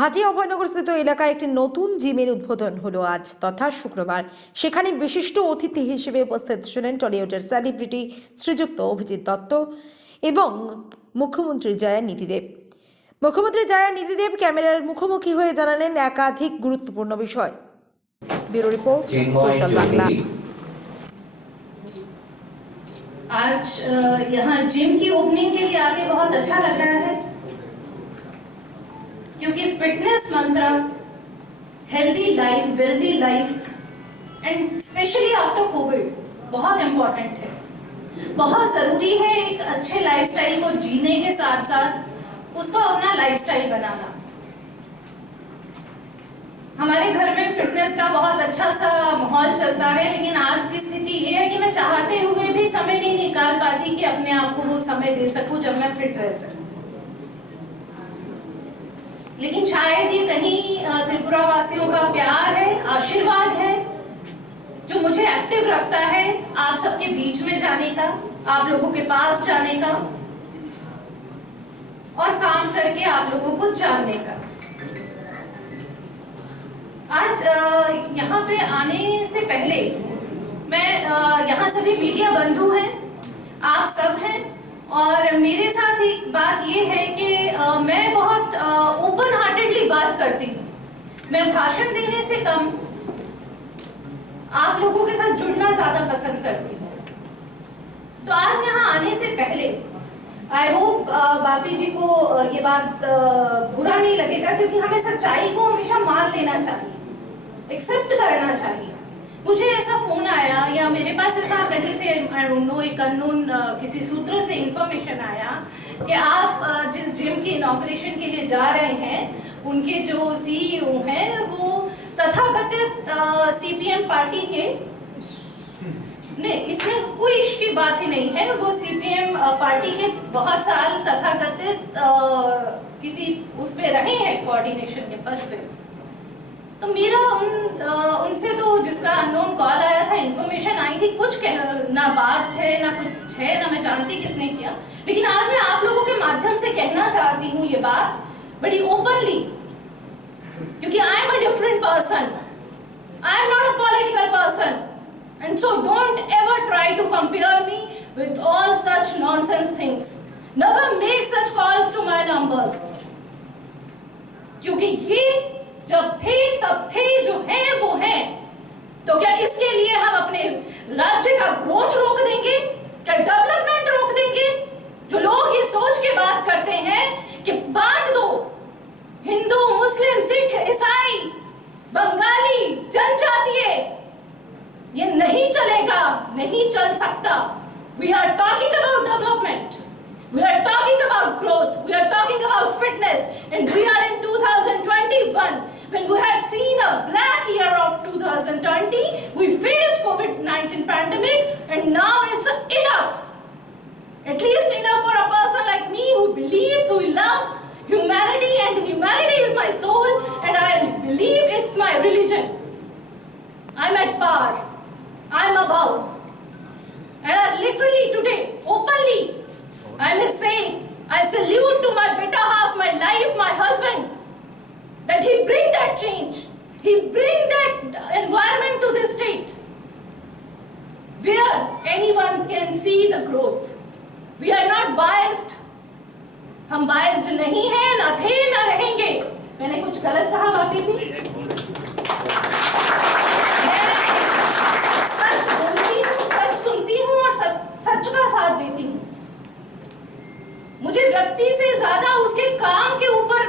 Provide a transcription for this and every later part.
ভাটি অভয়নগরস্থিত এলাকায় একটি নতুন জিমের উদ্বোধন হলো আজ তথা শুক্রবার। সেখানে বিশিষ্ট অতিথি হিসেবে উপস্থিত ছিলেন টলিউডের সেলিব্রিটি শ্রীযুক্ত অভিজিৎ দত্ত এবং মুখ্যমন্ত্রী জয়ানিধি দেব। মুখ্যমন্ত্রী জয়ানিধি দেব ক্যামেরার মুখোমুখি হয়ে জানালেন একাধিক গুরুত্বপূর্ণ বিষয়। Bureau report, social Bangla. आज यहाँ जिम की ओपनिंग के लिए आके बहुत अच्छा लग रहा है, क्योंकि फिटनेस मंत्र, healthy life, wealthy life and specially after Covid बहुत इम्पोर्टेंट है। बहुत जरूरी है एक अच्छे लाइफस्टाइल को जीने के साथ साथ उसको अपना लाइफस्टाइल बनाना। हमारे घर में फिटनेस का बहुत अच्छा सा माहौल चलता है, लेकिन आज की स्थिति ये है कि मैं चाहते हुए भी समय नहीं निकाल पाती कि अपने आप को वो समय दे सकूं जब मैं फिट रह सकूं। लेकिन शायद ये कहीं त्रिपुरा वासियों का प्यार है, आशीर्वाद है, जो मुझे एक्टिव रखता है आप सबके बीच में जाने का, आप लोगों के पास जाने का और काम करके आप लोगों को जानने का। आज यहाँ पे आने से पहले मैं यहाँ सभी मीडिया बंधु हैं, आप सब हैं, और मेरे साथ एक बात ये है कि मैं बहुत ओपन हार्टेडली बात करती हूँ। मैं भाषण देने से कम आप लोगों के साथ जुड़ना ज्यादा पसंद करती हूँ। तो आज यहाँ आने से पहले आई होप बापी जी को ये बात बुरा नहीं लगेगा, क्योंकि हमें सच्चाई को हमेशा मान लेना चाहिए, एक्सेप्ट करना चाहिए। मुझे ऐसा फोन आया या मेरे पास ऐसा कहीं से आई डोंट नो एक अननोन किसी सूत्र से इंफॉर्मेशन आया कि आप जिस जिम की इनॉग्रेशन के लिए जा रहे हैं उनके जो सीईओ हैं वो तथाकथित सीपीएम पार्टी के नहीं, इसमें कोई इश्क की बात ही नहीं है, वो सीपीएम पार्टी के बहुत साल तथाकथित किसी उस पे रहे हैं कोऑर्डिनेशन के पद पे। तो मेरा उनसे तो जिसका अननोन कॉल आया था, इंफॉर्मेशन आई थी, कुछ ना बात है ना कुछ है, ना मैं जानती किसने किया, लेकिन आज मैं आप लोगों के माध्यम से कहना चाहती हूँ ये बात बड़ी ओपनली, क्योंकि I am a different person, I am not a political person, and so don't ever try to compare me with all such nonsense things, never make such calls to my numbers, क्योंकि ये जब थे तब थे, जो हैं वो हैं। तो क्या इसके लिए हम अपने राज्य का ग्रोथ रोक देंगे? क्या डेवलपमेंट रोक देंगे? जो लोग ये सोच के बात करते हैं कि बांट दो, हिंदू, मुस्लिम, सिख, ईसाई, बंगाली, जनजातीय, ये नहीं चलेगा, नहीं चल सकता। We are talking about development, we are talking about growth, we are talking about fitness, and we are in 2021, when we had seen a black year of 2020, we faced COVID-19 pandemic, and now it's enough, at least enough for a person like me who believes, who loves humanity, and humanity is my soul, and I believe it's my religion. I'm at par, I'm above, and I literally today, openly, I may say, I salute to my better half, my life, my husband, that he bring that change, he bring that environment to this state, where anyone can see the growth. We are not biased, हम biased नहीं हैं, ना थे, ना रहेंगे। मैंने कुछ गलत कहा बापी जी? मैं सच बोलती हूँ, सच सुनती हूँ और सच का साथ देती हूँ। मुझे व्यक्ति से ज्यादा उसके काम के ऊपर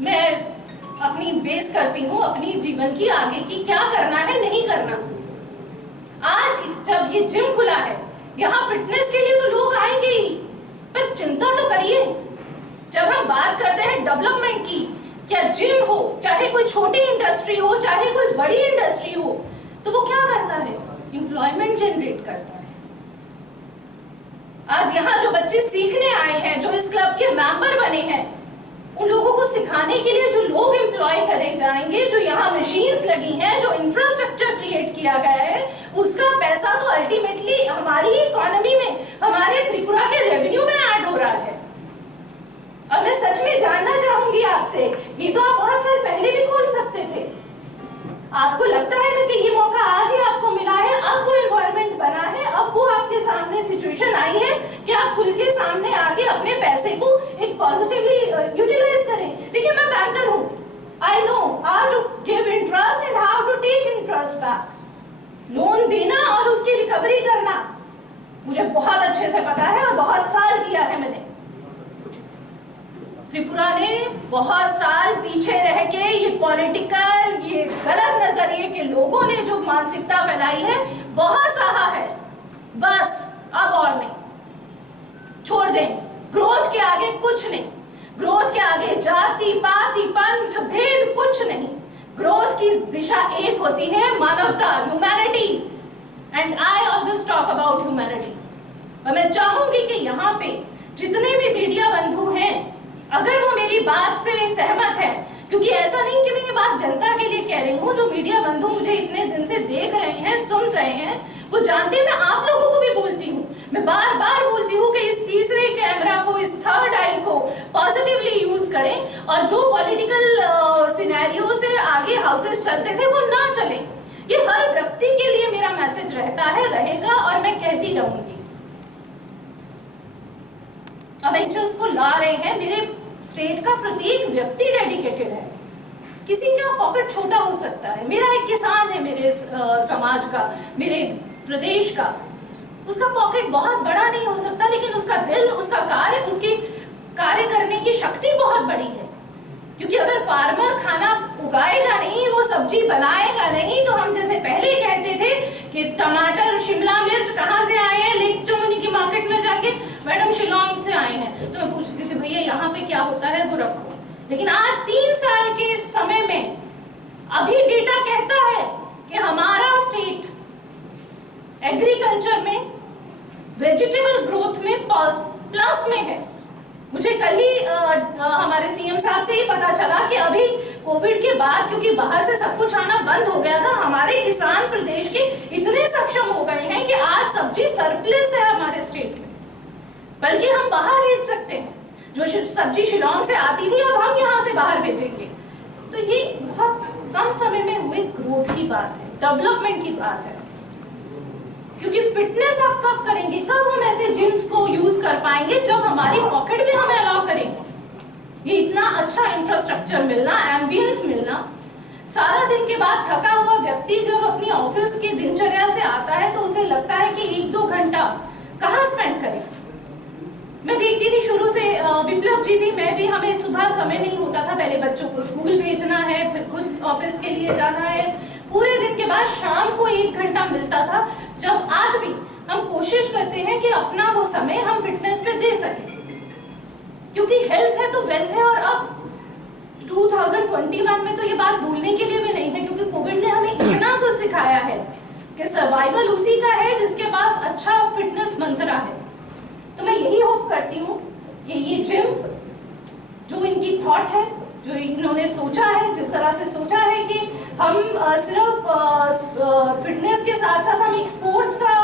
मैं अपनी बेस करती हूँ, अपनी जीवन की आगे की क्या करना है, नहीं करना। आज जब ये जिम खुला है, यहाँ फिटनेस के लिए तो लोग आएंगे ही, पर चिंता तो करिए। जब हम बात करते हैं डेवलपमेंट की, क्या जिम हो, चाहे कोई छोटी इंडस्ट्री हो, चाहे कोई बड़ी इंडस्ट्री हो, तो वो क्या करता है? एम्प्लॉयमेंट जनरेट करता है। आज यहाँ जो बच्चे सीखने आए हैं, जो इस क्लब के मेंबर बने हैं, उन लोगों को सिखाने के लिए जो लोग एम्प्लॉय करे जाएंगे, जो यहाँ मशीन्स लगी हैं, जो इंफ्रास्ट्रक्चर क्रिएट किया गया है, उसका पैसा तो अल्टीमेटली हमारी इकोनॉमी में, हमारे त्रिपुरा के रेवेन्यू में ऐड हो रहा है। और मैं सच में जानना चाहूंगी आपसे, ये तो आप बहुत साल आपको लगता है ना कि ये मौका आज ही आपको मिला है, अब वो एनवायरनमेंट बना है, अब वो आपके सामने सिचुएशन आई है कि आप खुल के सामने आके अपने पैसे को एक पॉजिटिवली यूटिलाइज करें। देखिए मैं बैंकर हूँ, I know how to give interest and how to take interest back. Loan देना और उसकी रिकवरी करना मुझे बहुत अच्छे से पता है और बहुत साल किया है मैंने। त्रिपुरा ने बहुत साल पीछे रह के ये पॉलिटिकल, ये गलत नजरिए के लोगों ने जो मानसिकता फैलाई है बहुत सहा है, बस अब और नहीं, छोड़ दें। ग्रोथ के आगे कुछ नहीं, ग्रोथ के आगे जाति पाति पंथ भेद कुछ नहीं। ग्रोथ की दिशा एक होती है, मानवता, humanity, and I always talk about humanity. और मैं चाहूंगी कि यहाँ पे जितने भी मीडिया बंधु हैं, अगर वो मेरी बात से सहमत है, क्योंकि ऐसा नहीं कि मैं ये बात जनता के लिए कह रही हूँ, जो मीडिया बंधु मुझे इतने दिन से देख रहे हैं, सुन रहे हैं, वो जानते हैं मैं आप लोगों को भी बोलती हूँ, मैं बार बार बोलती हूँ कि इस तीसरे कैमरा को, इस थर्ड आई को पॉजिटिवली यूज करें, और जो पॉलिटिकल सिनेरियो से आगे हाउसेस चलते थे वो ना चले। ये हर व्यक्ति के लिए मेरा मैसेज रहता है, रहेगा, और मैं कहती रहूंगी। अब एंजल्स को ला रहे हैं, मेरे स्टेट का प्रत्येक व्यक्ति डेडिकेटेड है। किसी का पॉकेट छोटा हो सकता है, मेरा एक किसान है मेरे समाज का, मेरे प्रदेश का, उसका पॉकेट बहुत बड़ा नहीं हो सकता, लेकिन उसका दिल, उसका कार्य, उसकी कार्य करने की शक्ति बहुत बड़ी है। क्योंकि अगर फार्मर खाना उगाएगा नहीं, वो सब्जी बनाएगा नहीं, तो हम जैसे पहले कहते थे कि टमाटर, शिमला मिर्च कहाँ से आए हैं, लेक चुमनी की मार्केट में जाके, मैडम शिलोंग से आए हैं, तो मैं पूछती थी भैया यहाँ पे क्या होता है, वो रखो। लेकिन आज 3 साल के समय में अभी डेटा कहता है कि हमारा स्टेट एग्रीकल्चर में, वेजिटेबल ग्रोथ में प्लस में है। मुझे कल ही हमारे सीएम साहब से ही पता चला कि अभी कोविड के बाद, क्योंकि बाहर से सब कुछ आना बंद हो गया था, हमारे किसान प्रदेश के इतने सक्षम हो गए हैं कि आज सब्जी सरप्लस है हमारे स्टेट में, बल्कि हम बाहर भेज सकते हैं। जो सब्जी शिलोंग से आती थी, अब हम यहाँ से बाहर भेजेंगे। तो ये बहुत कम समय में हुए ग्रोथ की बात है, डेवलपमेंट की बात है। क्योंकि फिटनेस आप कब करेंगे, कब हम ऐसे जिम्स को यूज कर पाएंगे, जब हमारी पॉकेट भी हमें अलाउ करेंगे। ये इतना अच्छा इंफ्रास्ट्रक्चर मिलना, एम्बियंस मिलना, सारा दिन के बाद थका हुआ व्यक्ति जब अपनी ऑफिस की दिनचर्या से आता है तो उसे लगता है कि 1-2 घंटा कहाँ स्पेंड करें। मैं देखती थी शुरू से, विप्लव जी भी, मैं भी, हमें सुबह समय नहीं होता था, पहले बच्चों को स्कूल भेजना है, फिर खुद ऑफिस के लिए जाना है, पूरे दिन के बाद शाम को 1 घंटा मिलता था, जब आज भी हम कोशिश करते हैं कि अपना वो समय हम फिटनेस पे दे सकें, क्योंकि हेल्थ है तो वेल्थ है। और अब 2021 में तो ये बात भूलने के लिए भी नहीं है, क्योंकि कोविड ने हमें इतना कुछ सिखाया है कि सर्वाइवल उसी का है जिसके पास अच्छा फिटनेस मंत्र है। तो मैं यही होप करती हूँ कि ये जिम, जो इनकी थॉट है, जो इन्होंने सोचा है, जिस तरह से सोचा है कि हम सिर्फ फिटनेस के साथ साथ हम एक स्पोर्ट्स का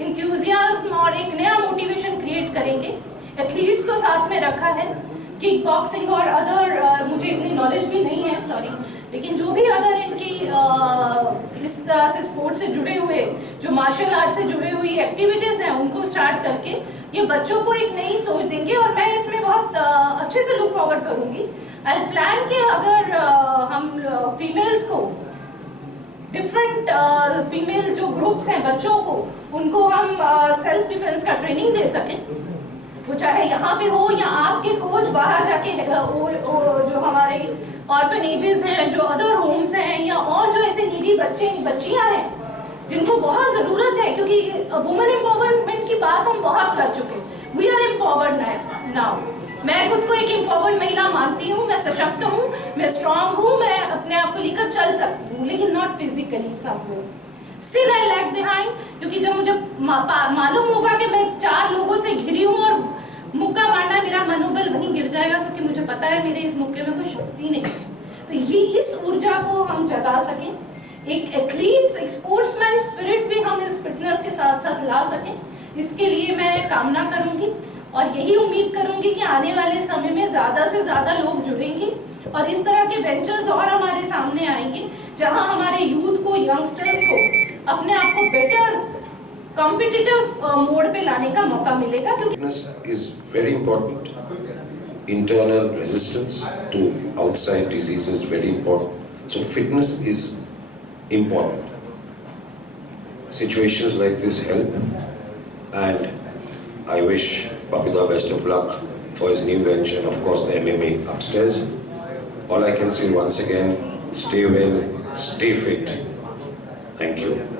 इंथ्यूजियाज्म और एक नया मोटिवेशन क्रिएट करेंगे, एथलीट्स को साथ में रखा है, किक बॉक्सिंग और अदर, मुझे इतनी नॉलेज भी नहीं है, सॉरी, लेकिन जो भी अदर इनकी इस तरह से स्पोर्ट्स से जुड़े हुए, जो मार्शल आर्ट से जुड़े हुई एक्टिविटीज हैं, उनको स्टार्ट करके ये बच्चों को एक नई सोच देंगे। और मैं इसमें बहुत अच्छे से लुक फॉरवर्ड करूंगी। आई प्लान कि अगर हम फीमेल्स को, डिफरेंट फीमेल जो ग्रुप्स हैं बच्चों को, उनको हम सेल्फ डिफेंस का ट्रेनिंग दे सकें, वो चाहे यहाँ पे हो या आपके कोच बाहर जाके, जो हमारे ऑर्फनेजेस हैं, जो अदर होम्स हैं, या और जो ऐसे नीडी बच्चे बच्चियां हैं जिनको बहुत जरूरत है, क्योंकि वुमेन एम्पावरमेंट की बात हम बहुत कर चुके हैं। We are empowered now. मैं खुद को एक एम्पावर्ड महिला मानती हूँ, मैं सशक्त हूँ, मैं स्ट्रांग हूँ, मैं अपने आप को लेकर चल सकती हूँ, लेकिन not physically somewhere. Still I lag behind, क्योंकि जब मुझे मालूम होगा कि मैं 4 लोगों से घिरी हूँ और मुक्का मारना, मेरा मनोबल वहीं गिर जाएगा, क्योंकि मुझे पता है मेरे इस मुक्के में कोई शक्ति नहीं है। तो ये इस ऊर्जा को हम जगा सकें, एक एथलीट्स, एक स्पोर्ट्समैन स्पिरिट भी हम इस फिटनेस के साथ साथ ला सकें, इसके लिए मैं कामना करूंगी और यही उम्मीद करूंगी कि आने वाले समय में ज़्यादा से ज़्यादा लोग जुड़ेंगे और इस तरह के वेंचर्स और हमारे सामने आएंगे, जहां हमारे यूथ यंगस्टर्स को अपने आप को बेटर कॉम्पिटिटिव मोड पे लाने का मौका मिलेगा, क्योंकि Fitness is very important. Internal resistance to outside disease is very important. So fitness is important. Situations like this help, and I wish Papida best of luck for his new venture and of course the MMA upstairs. All I can say once again, stay well, stay fit. Thank you.